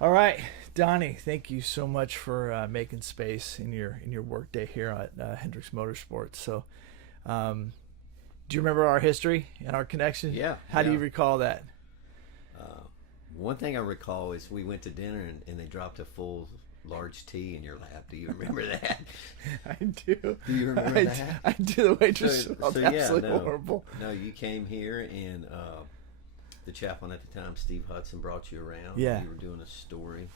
All right, Donnie, thank you so much for making space in your work day here at Hendricks Motorsports. So, um, do you remember our history and our connection? Yeah, How do yeah. you recall that? Uh, One thing I recall is we went to dinner and they dropped a full large tea in your lap. Do you remember that? I do. Do you remember that? I do. The waitress So, smelled so yeah, absolutely no, horrible. no. You came here and the chaplain at the time, Steve Hudson, brought you around. Yeah. You were doing a story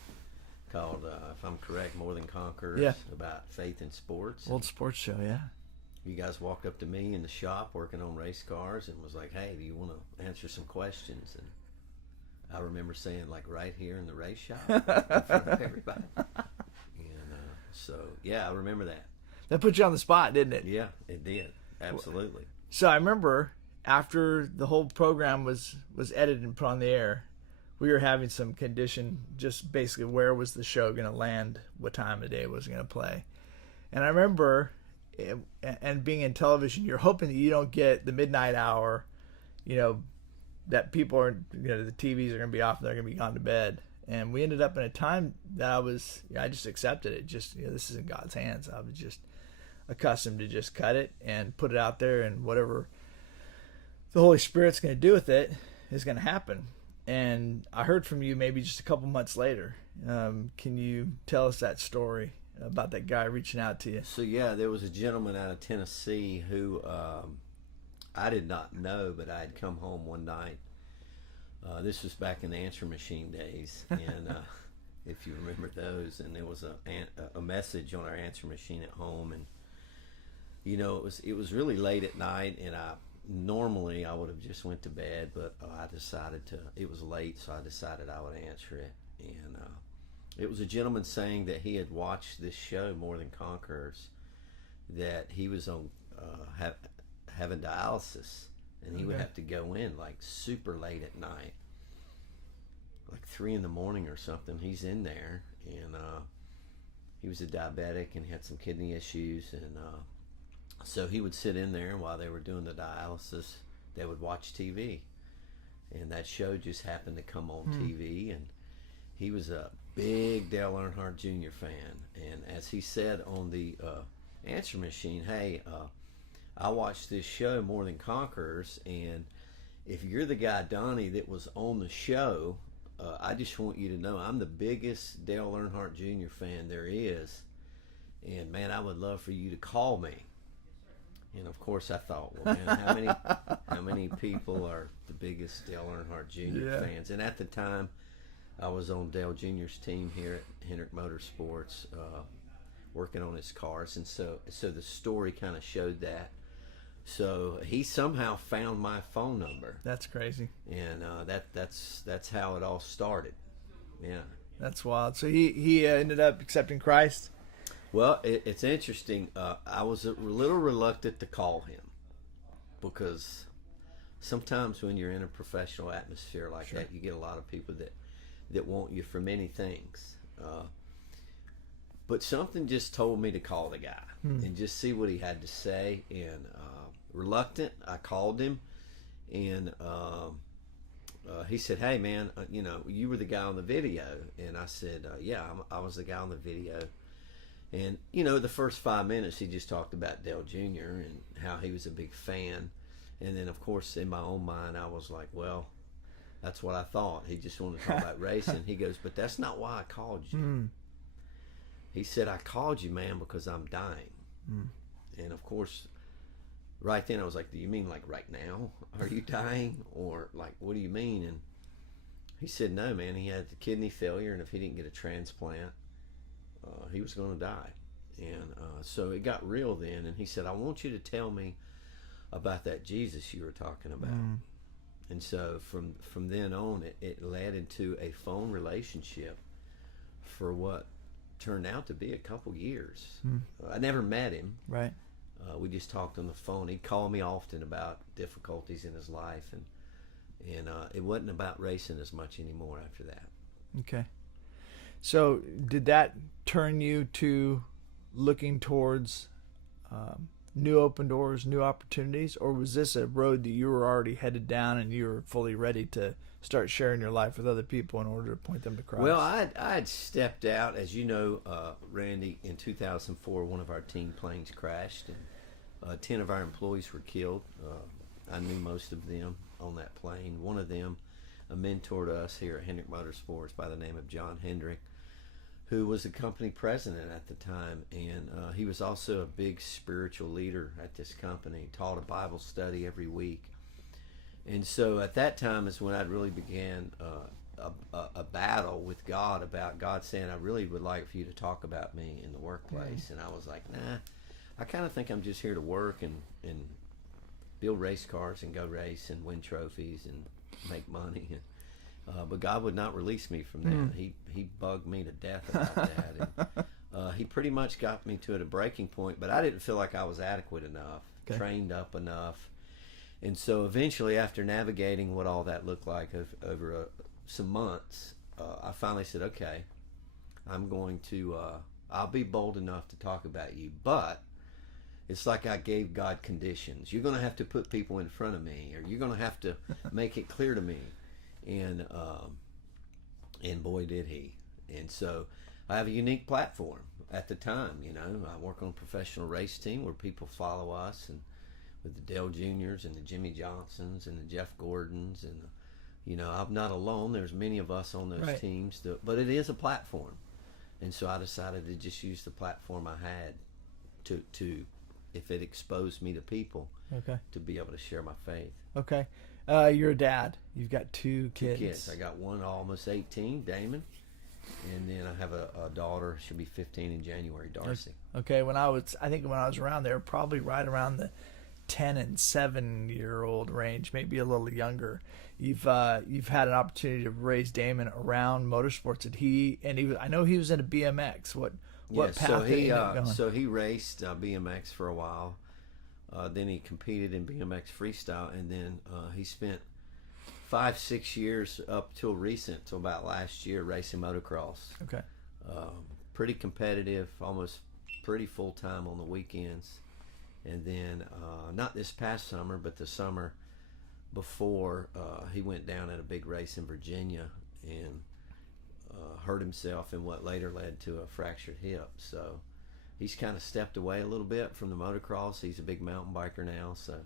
called, if I'm correct, More Than Conquerors, Yeah. about faith in sports. Old sports show, yeah. You guys walked up to me in the shop working on race cars and was like, "Hey, do you want to answer some questions?" And I remember saying, like, right here in the race shop in front of everybody. And so, yeah, I remember that. That put you on the spot, didn't it? Yeah, it did. Absolutely. So I remember after the whole program was edited and put on the air, we were having some condition, just basically where was the show going to land, what time of day was going to play. And I remember, and being in television, you're hoping that you don't get the midnight hour, you know, that people are, the TVs are going to be off and they're going to be gone to bed. And we ended up in a time that I just accepted it. Just, this is in God's hands. I was just accustomed to just cut it and put it out there, and whatever the Holy Spirit's going to do with it is going to happen. And I heard from you maybe just a couple months later. Can you tell us that story about that guy reaching out to you? So, yeah, there was a gentleman out of Tennessee who I did not know, but I had come home one night. This was back in the answer machine days, and if you remember those, and there was a message on our answer machine at home, and it was really late at night, and normally I would have just went to bed, but I decided to. It was late, so I decided I would answer it, and it was a gentleman saying that he had watched this show, More Than Conquerors, that he was on having dialysis, and he would have to go in like super late at night, like 3 in the morning or something. He's in there, and he was a diabetic and had some kidney issues, and so he would sit in there while they were doing the dialysis. They would watch TV, and that show just happened to come on TV, and he was a big Dale Earnhardt Jr. fan. And as he said on the answer machine, "Hey, I watched this show, More Than Conquerors, and if you're the guy, Donnie, that was on the show, I just want you to know I'm the biggest Dale Earnhardt Jr. fan there is, and man, I would love for you to call me." And of course, I thought, well, man, how many people are the biggest Dale Earnhardt Jr. fans? And at the time, I was on Dale Jr.'s team here at Hendrick Motorsports, working on his cars, and so the story kind of showed that. So he somehow found my phone number. That's crazy. And that's how it all started. Yeah. That's wild. So he ended up accepting Christ. Well, it's interesting. I was a little reluctant to call him because sometimes when you're in a professional atmosphere like that, you get a lot of people that want you for many things. But something just told me to call the guy and just see what he had to say. And reluctant, I called him, and he said, "Hey, man, you were the guy on the video." And I said, "Yeah, I was the guy on the video." And, the first 5 minutes, he just talked about Dale Jr. and how he was a big fan. And then, of course, in my own mind, I was like, well, that's what I thought. He just wanted to talk about racing. He goes, "But that's not why I called you." He said, "I called you, man, because I'm dying." And, of course, right then I was like, "Do you mean like right now? Are you dying? Or like, what do you mean?" And he said, "No, man, he had the kidney failure, and if he didn't get a transplant, he was going to die." And so it got real then, and he said, "I want you to tell me about that Jesus you were talking about." And so from then on, it led into a phone relationship for what turned out to be a couple years. I never met him. Right. We just talked on the phone. He'd call me often about difficulties in his life, and it wasn't about racing as much anymore after that. Okay. So did that turn you to looking towards new open doors, new opportunities, or was this a road that you were already headed down and you were fully ready to start sharing your life with other people in order to point them to Christ? Well, I'd stepped out, as you know, Randy, in 2004. One of our team planes crashed, and 10 of our employees were killed. I knew most of them on that plane. One of them, a mentor to us here at Hendrick Motorsports by the name of John Hendrick, who was the company president at the time, and he was also a big spiritual leader at this company, taught a Bible study every week. And so at that time is when I really began a battle with God about God saying, I really would like for you to talk about me in the workplace. And I was like, nah, I kind of think I'm just here to work and build race cars and go race and win trophies and make money. But God would not release me from that. He bugged me to death about that. And, he pretty much got me to a breaking point, but I didn't feel like I was adequate enough, trained up enough. And so eventually, after navigating what all that looked like over some months, I finally said, okay, I'm going to, I'll be bold enough to talk about you, but it's like I gave God conditions. You're going to have to put people in front of me, or you're going to have to make it clear to me. And boy, did he. And so I have a unique platform at the time. You know, I work on a professional race team where people follow us, and with the Dale Juniors and the Jimmy Johnsons and the Jeff Gordons, and you know, I'm not alone. There's many of us on those teams, but it is a platform. And so I decided to just use the platform I had to if it exposed me to people, to be able to share my faith. Okay. You're a dad. You've got two kids. 2 kids. I got one almost 18, Damon, and then I have a daughter. She'll be 15 in January, Darcy. Okay. I think when I was around there, probably right around the 10 and 7-year-old range, maybe a little younger. You've had an opportunity to raise Damon around motorsports. I know he was into BMX. What path did he end up going? So he raced BMX for a while. Then he competed in BMX freestyle, and then he spent 5-6 years up till about last year, racing motocross. Okay. Pretty competitive, almost pretty full time on the weekends. And then not this past summer, but the summer before, he went down at a big race in Virginia and hurt himself in what later led to a fractured hip. So he's kind of stepped away a little bit from the motocross. He's a big mountain biker now, so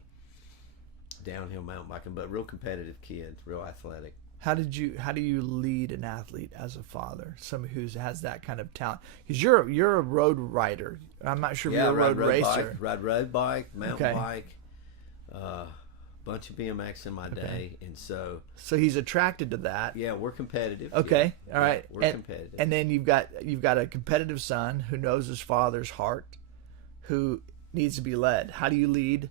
downhill mountain biking, but real competitive kid, real athletic. How do you lead an athlete as a father, somebody who has that kind of talent? Because you're a road rider. I'm not sure if you're a road racer. Ride road bike, mountain bike, bunch of BMX in my day, and so he's attracted to that. Yeah, we're competitive. Okay, yeah. All right, we're competitive. And then you've got a competitive son who knows his father's heart, who needs to be led. How do you lead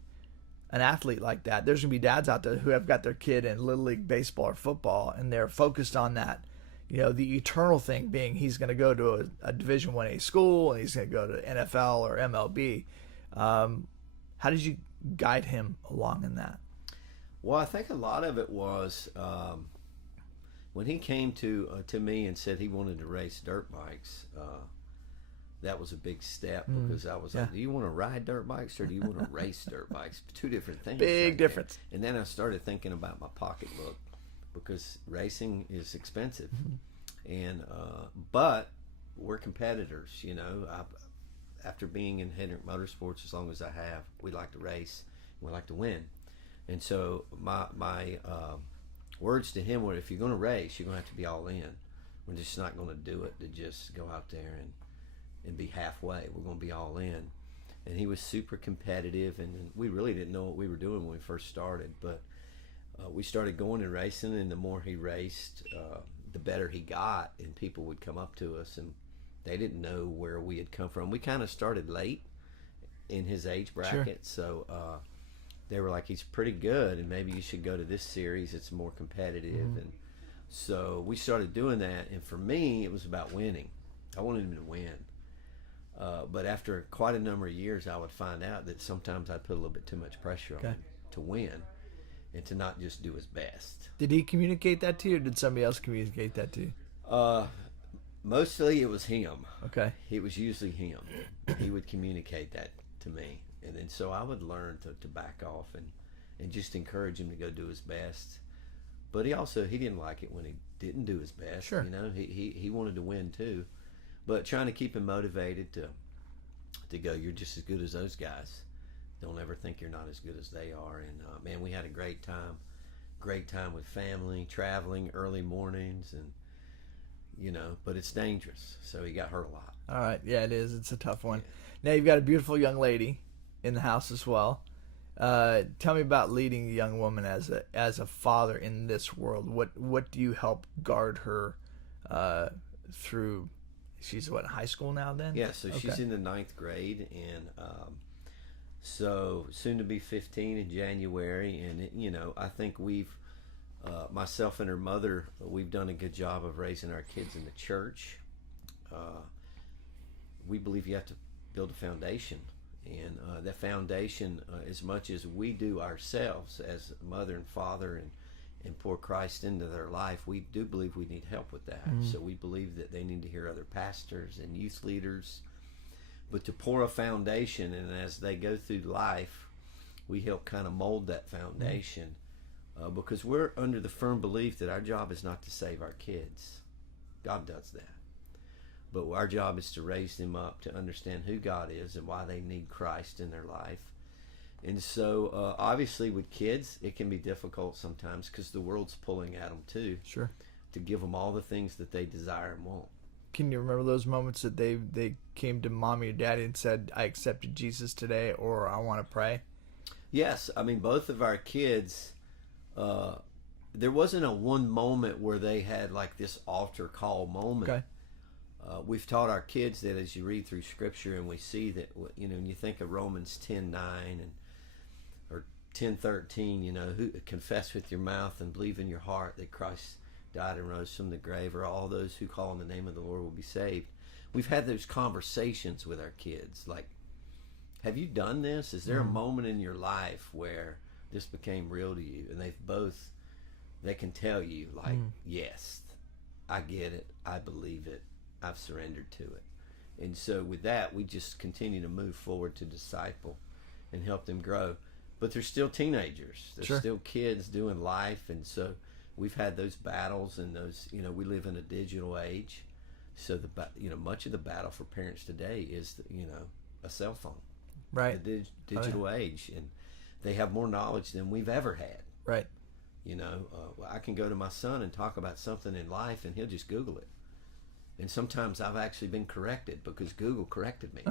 an athlete like that? There's gonna be dads out there who have got their kid in little league baseball or football, and they're focused on that. You know, the eternal thing being he's going to go to a Division 1A school, and he's going to go to NFL or MLB. How did you guide him along in that? Well, I think a lot of it was when he came to me and said he wanted to race dirt bikes. That was a big step, because I was like, do you want to ride dirt bikes or do you want to race dirt bikes? Two different things. Big difference. And then I started thinking about my pocketbook, because racing is expensive. And but we're competitors, you know. After being in Hendrick Motorsports as long as I have, we like to race and we like to win. And so my words to him were, if you're going to race, you're going to have to be all in. We're just not going to do it to just go out there and be halfway. We're going to be all in. And he was super competitive, and we really didn't know what we were doing when we first started, but we started going and racing, and the more he raced, the better he got, and people would come up to us, and they didn't know where we had come from. We kind of started late in his age bracket, so they were like, he's pretty good, and maybe you should go to this series, it's more competitive. And so we started doing that, and for me, it was about winning. I wanted him to win. But after quite a number of years, I would find out that sometimes I put a little bit too much pressure on him to win and to not just do his best. Did he communicate that to you, or did somebody else communicate that to you? Mostly it was him. Okay. It was usually him. He would communicate that to me. And then so I would learn to back off and just encourage him to go do his best. But he didn't like it when he didn't do his best. Sure. You know, he wanted to win too, but trying to keep him motivated to go. You're just as good as those guys. Don't ever think you're not as good as they are. And man, we had a great time. Great time with family, traveling early mornings, and but it's dangerous. So he got hurt a lot. All right, yeah, it is. It's a tough one. Yeah. Now you've got a beautiful young lady in the house as well. Tell me about leading a young woman as a father in this world. What do you help guard her through? She's what, high school now then? Yeah, so she's in the 9th grade, and so soon to be 15 in January. And I think we've myself and her mother, we've done a good job of raising our kids in the church. We believe you have to build a foundation. And that foundation, as much as we do ourselves as mother and father and pour Christ into their life, we do believe we need help with that. Mm-hmm. So we believe that they need to hear other pastors and youth leaders. But to pour a foundation, and as they go through life, we help kind of mold that foundation. Because we're under the firm belief that our job is not to save our kids. God does that. But our job is to raise them up to understand who God is and why they need Christ in their life. And so, obviously, with kids, it can be difficult sometimes because the world's pulling at them too. Sure. To give them all the things that they desire and want. Can you remember those moments that they came to mommy or daddy and said, "I accepted Jesus today," or "I want to pray"? Yes, I mean both of our kids. There wasn't a one moment where they had like this altar call moment. Okay. We've taught our kids that as you read through Scripture and we see that, when you think of Romans 10:9 or 10:13, who confess with your mouth and believe in your heart that Christ died and rose from the grave, or all those who call on the name of the Lord will be saved. We've had those conversations with our kids. Like, have you done this? Is there a moment in your life where this became real to you? And they can tell you, like, yes, I get it. I believe it. I've surrendered to it. And so with that, we just continue to move forward to disciple and help them grow. But they're still teenagers. They're still kids doing life. And so we've had those battles, and those, we live in a digital age. So much of the battle for parents today is, a cell phone. Right. The digital age. And they have more knowledge than we've ever had. Right. I can go to my son and talk about something in life, and he'll just Google it. And sometimes I've actually been corrected because Google corrected me.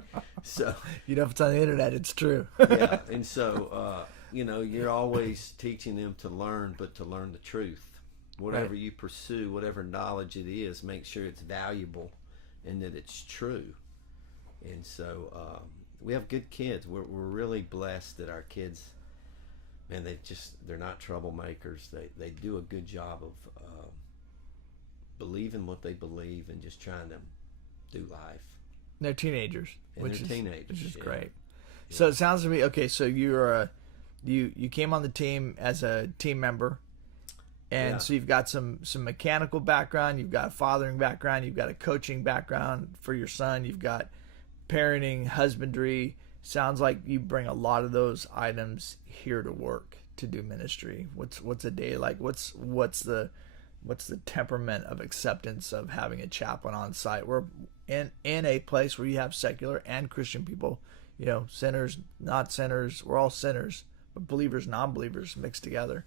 So if it's on the internet, it's true. Yeah, and so you're always teaching them to learn, but to learn the truth. Whatever you pursue, whatever knowledge it is, make sure it's valuable and that it's true. And so we have good kids. We're really blessed that our kids, man, they're not troublemakers. They do a good job of believing what they believe and just trying to do life. They're teenagers, which is great. Yeah. So it sounds to me, okay, so you came on the team as a team member, and so you've got some mechanical background, you've got a fathering background, you've got a coaching background for your son, you've got parenting, husbandry. Sounds like you bring a lot of those items here to work to do ministry. What's a day like? What's the temperament of acceptance of having a chaplain on site? We're in a place where you have secular and Christian people, sinners, not sinners. We're all sinners, but believers, non-believers mixed together.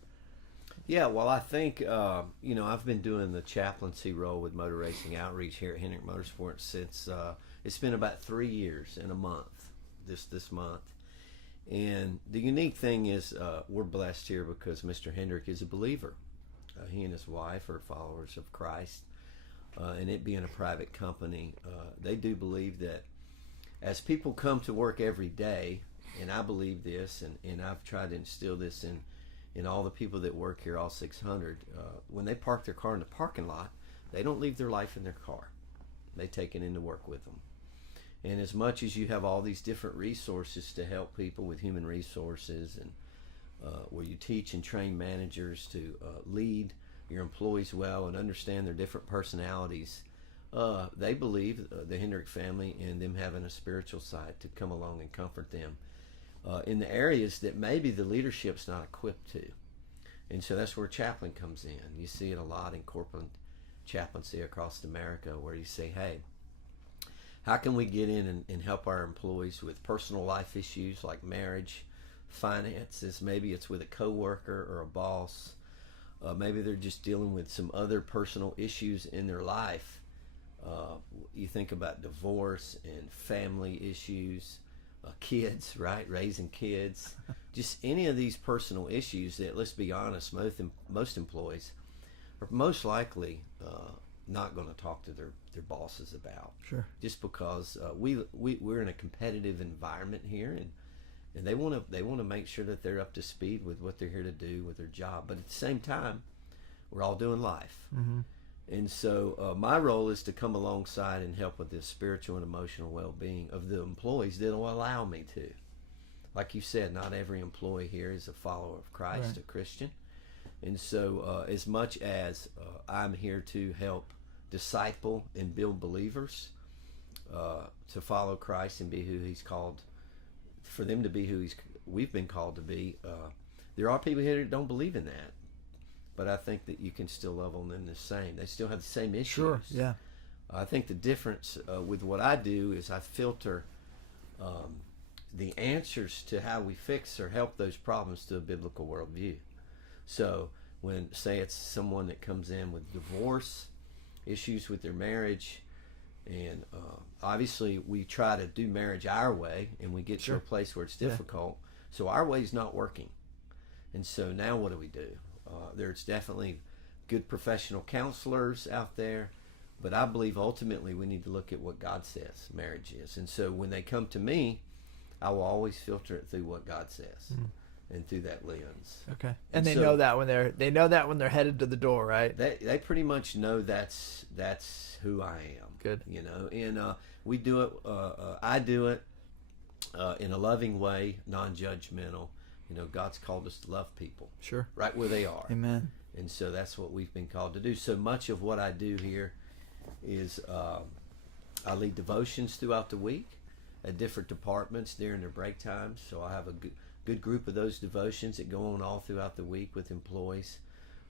Yeah, well, I think, I've been doing the chaplaincy role with Motor Racing Outreach here at Hendrick Motorsports since it's been about 3 years and a month, this month. And the unique thing is we're blessed here because Mr. Hendrick is a believer. He and his wife are followers of Christ, and it being a private company, they do believe that as people come to work every day, and I believe this, and I've tried to instill this in all the people that work here, all 600, when they park their car in the parking lot, they don't leave their life in their car. They take it into work with them. And as much as you have all these different resources to help people with human resources, and where you teach and train managers to lead your employees well and understand their different personalities, they believe, the Hendrick family, and them having a spiritual side to come along and comfort them in the areas that maybe the leadership's not equipped to. And so that's where Chaplain comes in. You see it a lot in corporate chaplaincy across America, where you say, hey, how can we get in and help our employees with personal life issues like marriage, finances? Maybe it's with a coworker or a boss. Maybe they're just dealing with some other personal issues in their life. You think about divorce and family issues, kids, right? Raising kids. Just any of these personal issues that, let's be honest, most employees are most likely not going to talk to their bosses about. Sure. Just because we're in a competitive environment here, and they want to make sure that they're up to speed with what they're here to do with their job. But at the same time, we're all doing life. Mm-hmm. And so my role is to come alongside and help with the spiritual and emotional well-being of the employees that will allow me to. Like you said, not every employee here is a follower of Christ, right. a Christian. And so as much as I'm here to help disciple and build believers to follow Christ and be who he's called, for them to be who we've been called to be, there are people here that don't believe in that. But I think that you can still love on them the same. They still have the same issues. Sure, yeah. I think the difference with what I do is I filter the answers to how we fix or help those problems to a biblical worldview. So when, say it's someone that comes in with divorce, issues with their marriage, and obviously we try to do marriage our way, and we get Sure. to a place where it's difficult. So our way's not working. And so now what do? There's definitely good professional counselors out there, but I believe ultimately we need to look at what God says marriage is. And so when they come to me, I will always filter it through what God says and through that lens. Okay. And they so, know that when they're headed to the door, right? They pretty much know that's who I am. Good. You know, and we do it. I do it in a loving way, non-judgmental. You know, God's called us to love people. Sure. Right where they are. Amen. And so that's what we've been called to do. So much of what I do here is I lead devotions throughout the week at different departments during their break times. So I have a good group of those devotions that go on all throughout the week with employees.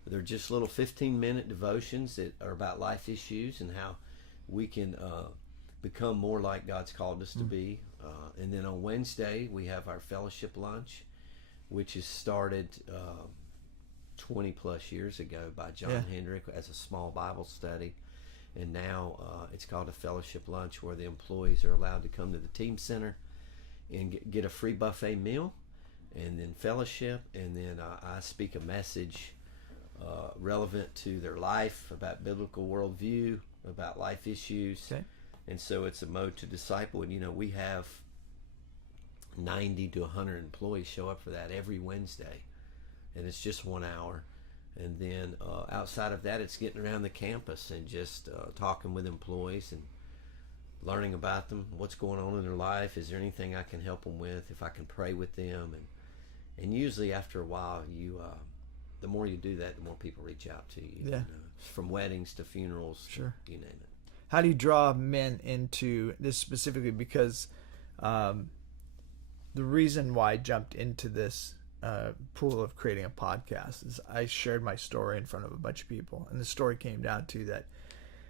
They're just little 15-minute devotions that are about life issues and how we can become more like God's called us to be. And then on Wednesday, we have our fellowship lunch, which is started 20 plus years ago by John Hendrick as a small Bible study. And now it's called a fellowship lunch, where the employees are allowed to come to the team center and get a free buffet meal and then fellowship. And then I speak a message relevant to their life, about biblical worldview, about life issues. Okay. And so it's a mode to disciple. And, you know, we have 90 to 100 employees show up for that every Wednesday, and it's just 1 hour. And then outside of that, it's getting around the campus and just talking with employees and learning about them, what's going on in their life, is there anything I can help them with, if I can pray with them. And usually after a while, the more you do that, the more people reach out to you. Yeah. You know, from weddings to funerals, Sure. to, you name it. How do you draw men into this specifically? Because the reason why I jumped into this pool of creating a podcast is I shared my story in front of a bunch of people, and the story came down to that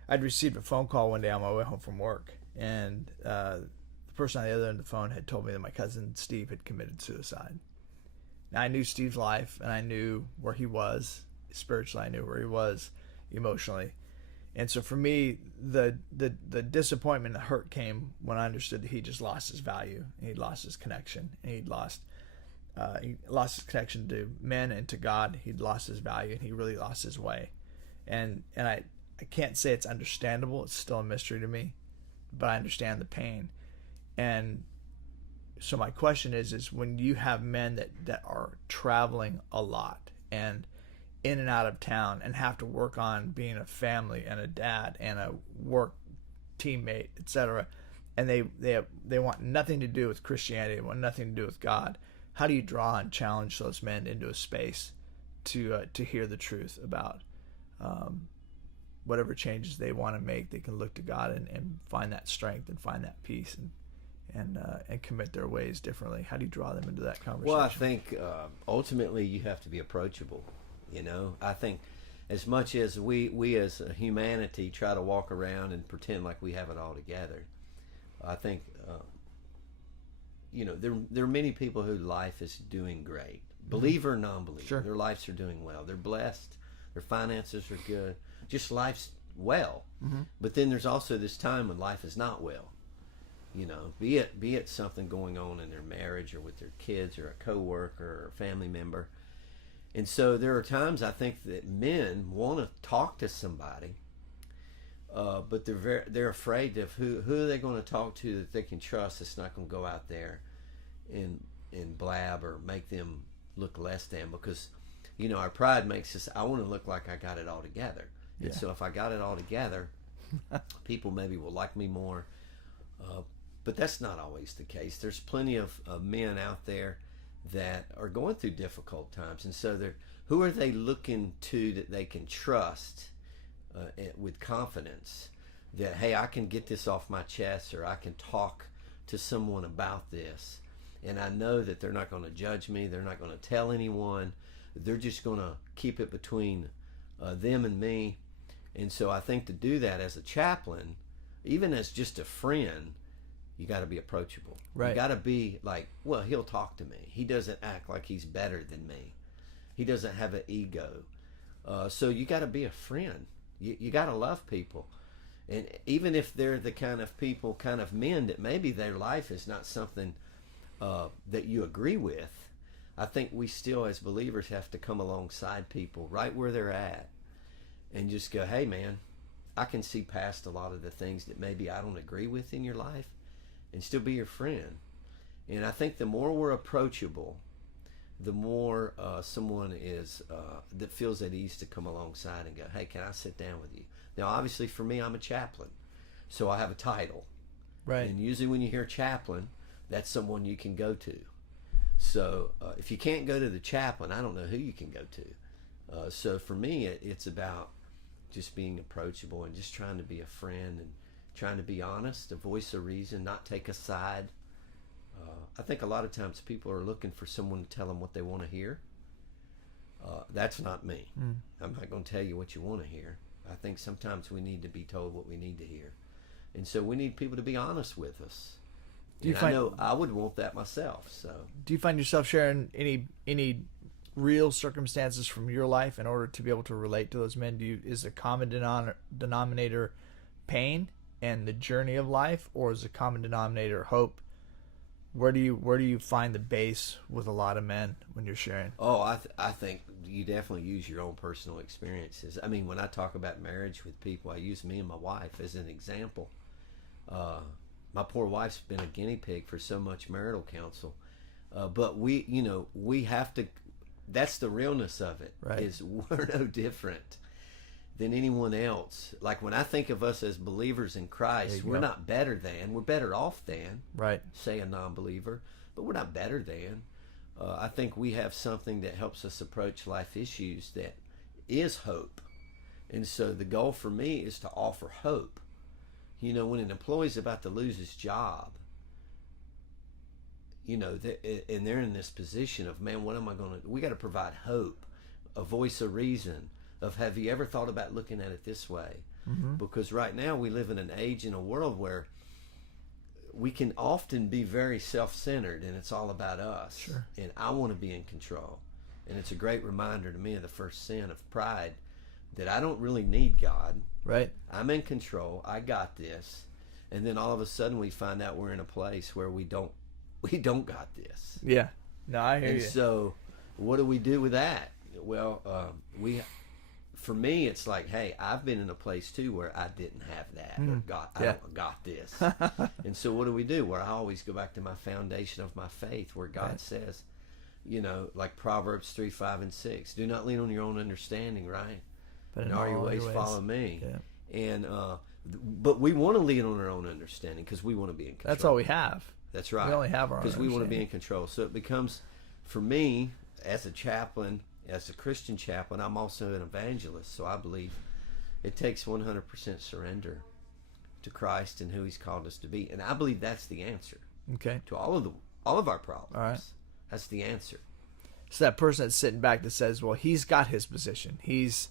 I'd received a phone call one day on my way home from work, and the person on the other end of the phone had told me that my cousin Steve had committed suicide. Now, I knew Steve's life, and I knew where he was spiritually. I knew where he was emotionally. And so for me, the disappointment and the hurt came when I understood that he just lost his value, and he'd lost his connection, and he lost his connection to men and to God. He'd lost his value, and he really lost his way. And I can't say it's understandable. It's still a mystery to me, but I understand the pain. And so my question is when you have men that are traveling a lot and in and out of town and have to work on being a family and a dad and a work teammate, etc., and they want nothing to do with Christianity, they want nothing to do with God, how do you draw and challenge those men into a space to hear the truth about whatever changes they want to make? They can look to God and find that strength and find that peace and commit their ways differently. How do you draw them into that conversation? Well, I think ultimately you have to be approachable. You know, I think as much as we as a humanity try to walk around and pretend like we have it all together, I think you know, there are many people whose life is doing great, believer or non-believer. Sure. Their lives are doing well. They're blessed. Their finances are good. Just life's well. But then there's also this time when life is not well. You know, be it something going on in their marriage or with their kids or a coworker or a family member. And so there are times I think that men want to talk to somebody, but they're afraid of who are they going to talk to that they can trust that's not going to go out there and blab or make them look less than, because you know our pride makes us, I want to look like I got it all together. And so if I got it all together, people maybe will like me more. But that's not always the case. There's plenty of men out there that are going through difficult times, and so who are they looking to that they can trust with confidence that, hey, I can get this off my chest, or I can talk to someone about this, and I know that they're not going to judge me, they're not going to tell anyone, they're just going to keep it between them and me. And so I think to do that as a chaplain, even as just a friend, you got to be approachable. Right. You got to be like, well, he'll talk to me. He doesn't act like he's better than me. He doesn't have an ego. So you got to be a friend. You got to love people. And even if they're the kind of people, kind of men that maybe their life is not something that you agree with, I think we still as believers have to come alongside people right where they're at and just go, hey man, I can see past a lot of the things that maybe I don't agree with in your life and still be your friend. And I think the more we're approachable, the more someone is that feels at ease to come alongside and go, hey, can I sit down with you? Now, obviously for me, I'm a chaplain, so I have a title. Right. And usually when you hear chaplain, that's someone you can go to. So if you can't go to the chaplain, I don't know who you can go to. So for me, it's about just being approachable and just trying to be a friend and trying to be honest, a voice of reason, not take a side. I think a lot of times people are looking for someone to tell them what they want to hear. That's not me. I'm not going to tell you what you want to hear. I think sometimes we need to be told what we need to hear. And so we need people to be honest with us. I know I would want that myself. So, do you find yourself sharing any real circumstances from your life in order to be able to relate to those men? Is the common denominator pain and the journey of life, or is the common denominator hope? Where do you find the base with a lot of men when you're sharing? Oh, I think you definitely use your own personal experiences. I mean, when I talk about marriage with people, I use me and my wife as an example. My poor wife's been a guinea pig for so much marital counsel, but we have to. That's the realness of it. Right. Is we're no different than anyone else. Like when I think of us as believers in Christ, we're not better than. We're better off than. Right. Say a non-believer, but we're not better than. I think we have something that helps us approach life issues that is hope, and so the goal for me is to offer hope. You know, when an employee's about to lose his job, you know, and they're in this position of, man, what am I going to do? We got to provide hope, a voice of reason, of have you ever thought about looking at it this way? Because right now we live in an age, in a world where we can often be very self-centered and it's all about us. Sure. And I want to be in control. And it's a great reminder to me of the first sin of pride, that I don't really need God. Right. I'm in control. I got this. And then all of a sudden we find out we're in a place where we don't got this. Yeah. No, I hear you. And so what do we do with that? Well, for me, it's like, hey, I've been in a place too where I didn't have that. Or I don't got this. And so what do we do? Where I always go back to my foundation of my faith, where God says, you know, like Proverbs 3, 5, and 6, do not lean on your own understanding, right? But in all your ways follow me. Yeah. And but we want to lean on our own understanding because we want to be in control. That's all we have. That's right. We only have our own because we want to be in control. So it becomes, for me, as a chaplain, as a Christian chaplain, I'm also an evangelist. So I believe it takes 100% surrender to Christ and who He's called us to be, and I believe that's the answer. Okay. To all of our problems. All right. That's the answer. So that person that's sitting back that says, well, he's got his position. He's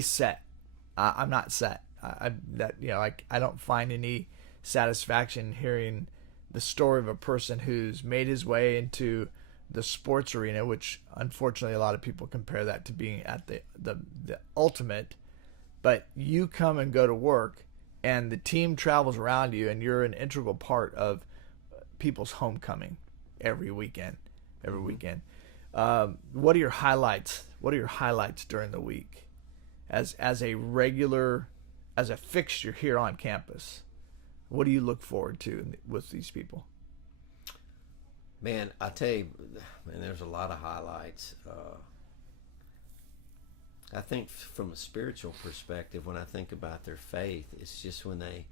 set. I'm not set. I don't find any satisfaction hearing the story of a person who's made his way into the sports arena, which unfortunately a lot of people compare that to being at the ultimate. But you come and go to work, and the team travels around you, and you're an integral part of people's homecoming every weekend. What are your highlights? What are your highlights during the week as a fixture here on campus? What do you look forward to with these people? Man, I tell you, man, there's a lot of highlights. I think from a spiritual perspective, when I think about their faith, it's just when they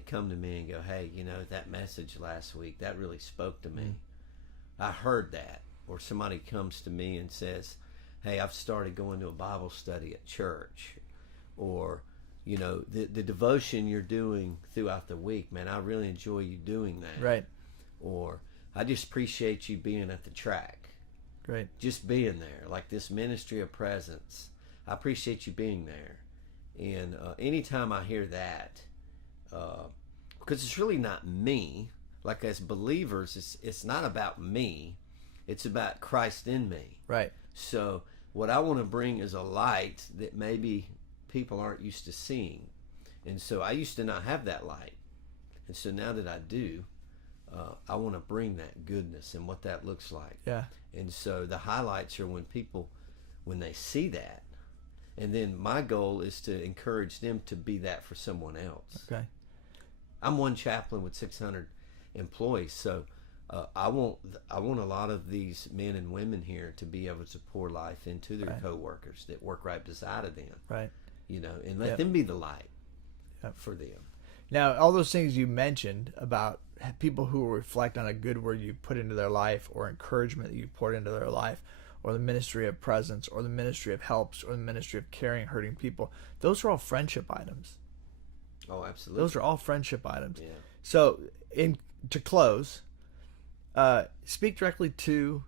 come to me and go, hey, that message last week, that really spoke to me. I heard that. Or somebody comes to me and says, hey, I've started going to a Bible study at church. Or, the devotion you're doing throughout the week, man, I really enjoy you doing that. Right. Or, I just appreciate you being at the track. Great. Just being there, like this ministry of presence. I appreciate you being there. And anytime I hear that, because it's really not me. Like as believers, it's not about me. It's about Christ in me. Right. So what I want to bring is a light that maybe people aren't used to seeing. And so I used to not have that light. And so now that I do, I want to bring that goodness and what that looks like. Yeah. And so the highlights are when they see that. And then my goal is to encourage them to be that for someone else. Okay. I'm one chaplain with 600 employees, so I want a lot of these men and women here to be able to pour life into their coworkers that work right beside of them. Right. And let them be the light for them. Now, all those things you mentioned about people who reflect on a good word you put into their life, or encouragement that you poured into their life, or the ministry of presence, or the ministry of helps, or the ministry of caring hurting people, those are all friendship items. Oh, absolutely. Those are all friendship items. Yeah. So, to close, speak directly to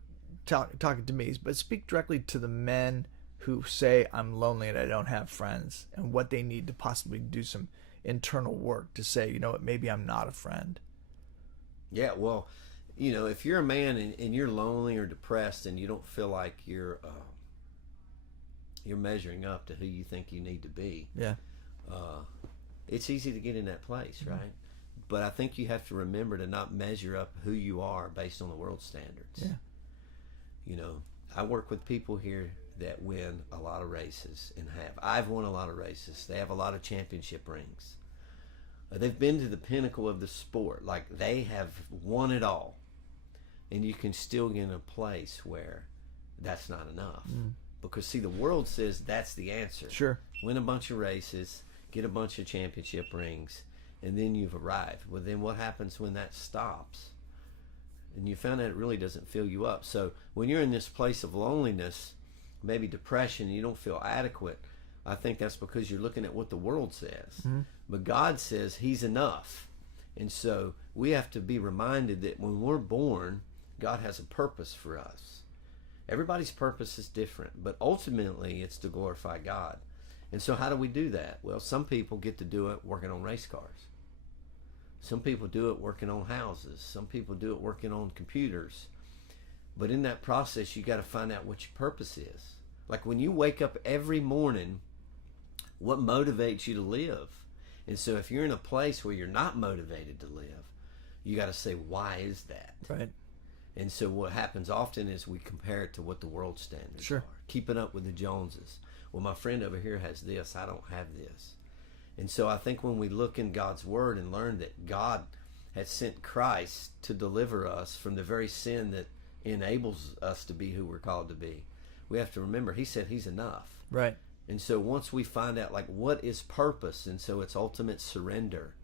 talking to me, but speak directly to the men who say, I'm lonely and I don't have friends, and what they need to possibly do some internal work to say, maybe I'm not a friend. Yeah, well, if you're a man and you're lonely or depressed and you don't feel like you're measuring up to who you think you need to be, it's easy to get in that place, right? But I think you have to remember to not measure up who you are based on the world standards. Yeah. I work with people here that win a lot of races and I've won a lot of races. They have a lot of championship rings. They've been to the pinnacle of the sport. Like, they have won it all. And you can still get in a place where that's not enough. Because, see, the world says that's the answer. Sure. Win a bunch of races, get a bunch of championship rings, and then you've arrived. Well, then what happens when that stops? And you found out it really doesn't fill you up. So when you're in this place of loneliness, maybe depression, and you don't feel adequate, I think that's because you're looking at what the world says. But God says He's enough. And so we have to be reminded that when we're born, God has a purpose for us. Everybody's purpose is different, but ultimately it's to glorify God. And so how do we do that? Well, some people get to do it working on race cars. Some people do it working on houses. Some people do it working on computers. But in that process, you got to find out what your purpose is. Like when you wake up every morning, what motivates you to live? And so if you're in a place where you're not motivated to live, you got to say, why is that? Right. And so what happens often is we compare it to what the world standards are. Keeping up with the Joneses. Well, my friend over here has this, I don't have this. And so I think when we look in God's Word and learn that God has sent Christ to deliver us from the very sin that enables us to be who we're called to be, we have to remember He said He's enough. Right. And so once we find out, like, what is purpose, and so it's ultimate surrender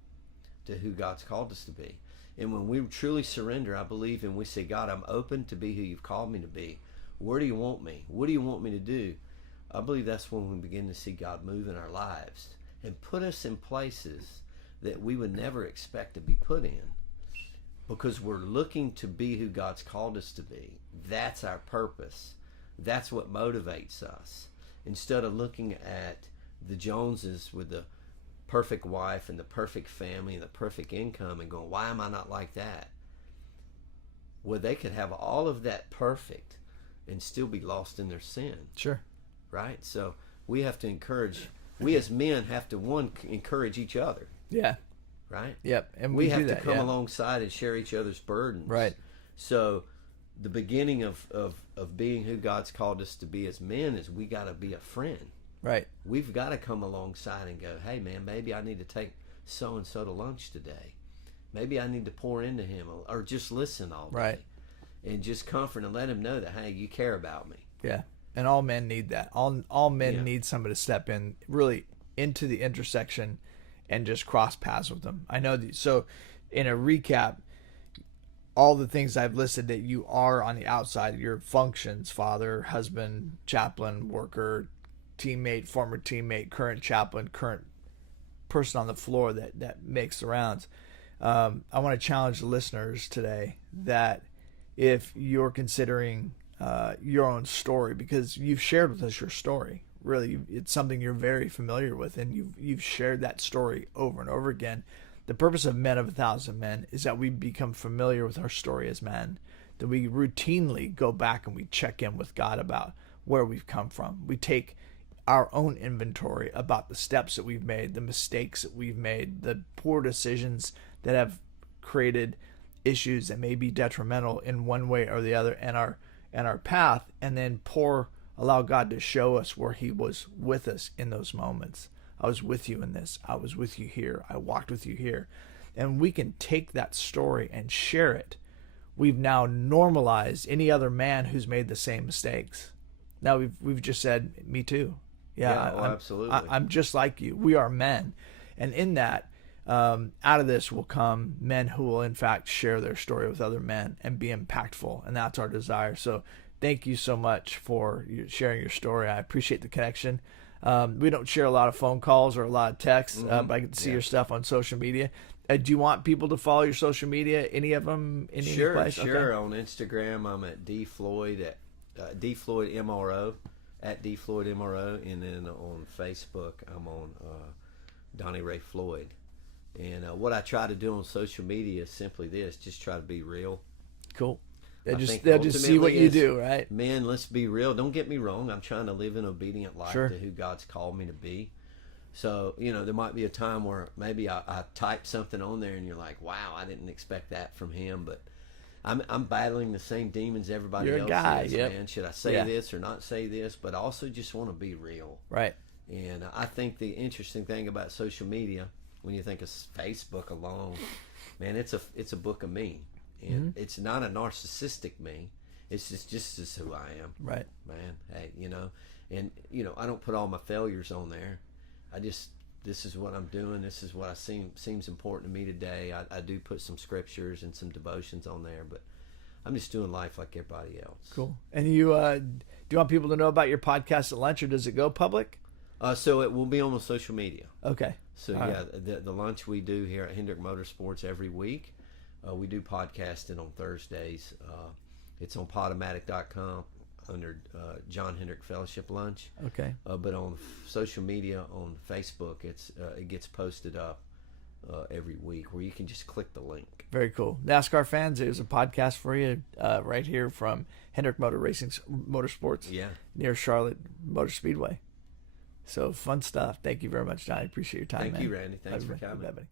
to who God's called us to be. And when we truly surrender, I believe, and we say, God, I'm open to be who you've called me to be. Where do you want me? What do you want me to do? I believe that's when we begin to see God move in our lives and put us in places that we would never expect to be put in, because we're looking to be who God's called us to be. That's our purpose. That's what motivates us. Instead of looking at the Joneses with the perfect wife and the perfect family and the perfect income and going, why am I not like that? Well, they could have all of that perfect and still be lost in their sin. Sure. Right? So we have to encourage, we as men have to, one, encourage each other. Yeah. Right? Yep. And we have do to that, come alongside and share each other's burdens. Right. So the beginning of being who God's called us to be as men is we got to be a friend. Right. We've got to come alongside and go, hey, man, maybe I need to take so-and-so to lunch today. Maybe I need to pour into him or just listen all day. Right. And just comfort and let him know that, hey, you care about me. Yeah. And all men need that. All men Yeah. need somebody to step in really into the intersection and just cross paths with them. I know. So in a recap, all the things I've listed that you are on the outside, your functions, father, husband, chaplain, worker, teammate, former teammate, current chaplain, current person on the floor that makes the rounds. I want to challenge the listeners today that if you're considering your own story, because you've shared with us your story, really, it's something you're very familiar with, and you've shared that story over and over again. The purpose of Men of 1,000 Men is that we become familiar with our story as men, that we routinely go back and we check in with God about where we've come from. We take our own inventory about the steps that we've made, the mistakes that we've made, the poor decisions that have created issues that may be detrimental in one way or the other and our path, and then allow God to show us where he was with us in those moments. I was with you in this. I was with you here. I walked with you here. And we can take that story and share it. We've now normalized any other man who's made the same mistakes. Now we've just said, me too. Yeah, absolutely. I'm just like you. We are men. And in that, out of this will come men who will in fact share their story with other men and be impactful. And that's our desire. So thank you so much for sharing your story. I appreciate the connection. We don't share a lot of phone calls or a lot of texts, but I get to see your stuff on social media. Do you want people to follow your social media? Any of them in any place? Sure. Okay. On Instagram, I'm at dfloyd at dfloydmro at dfloydmro, and then on Facebook, I'm on Donny Ray Floyd. And what I try to do on social media is simply this: just try to be real. Cool. They'll just see what you do, right? Man, let's be real. Don't get me wrong. I'm trying to live an obedient life Sure. to who God's called me to be. So, there might be a time where maybe I type something on there and you're like, wow, I didn't expect that from him. But I'm battling the same demons everybody else is, yep. man. Should I say this or not say this? But I also just want to be real. Right. And I think the interesting thing about social media, when you think of Facebook alone, man, it's a book of me. And it's not a narcissistic me. It's just as who I am. Right. Man, hey, and I don't put all my failures on there. This is what I'm doing. This is what seems important to me today. I do put some scriptures and some devotions on there, but I'm just doing life like everybody else. Cool. And you, do you want people to know about your podcast at lunch, or does it go public? So it will be on the social media. Okay. So all right. The lunch we do here at Hendrick Motorsports every week. We do podcasting on Thursdays. It's on Podomatic.com under John Hendrick Fellowship Lunch. Okay. But on social media, on Facebook, it gets posted up every week where you can just click the link. Very cool. NASCAR fans, there's a podcast for you right here from Hendrick Motorsports. Yeah. Near Charlotte Motor Speedway. So fun stuff. Thank you very much, Donny. Appreciate your time, Thank man. you, Randy. Thanks for coming. Bye, buddy.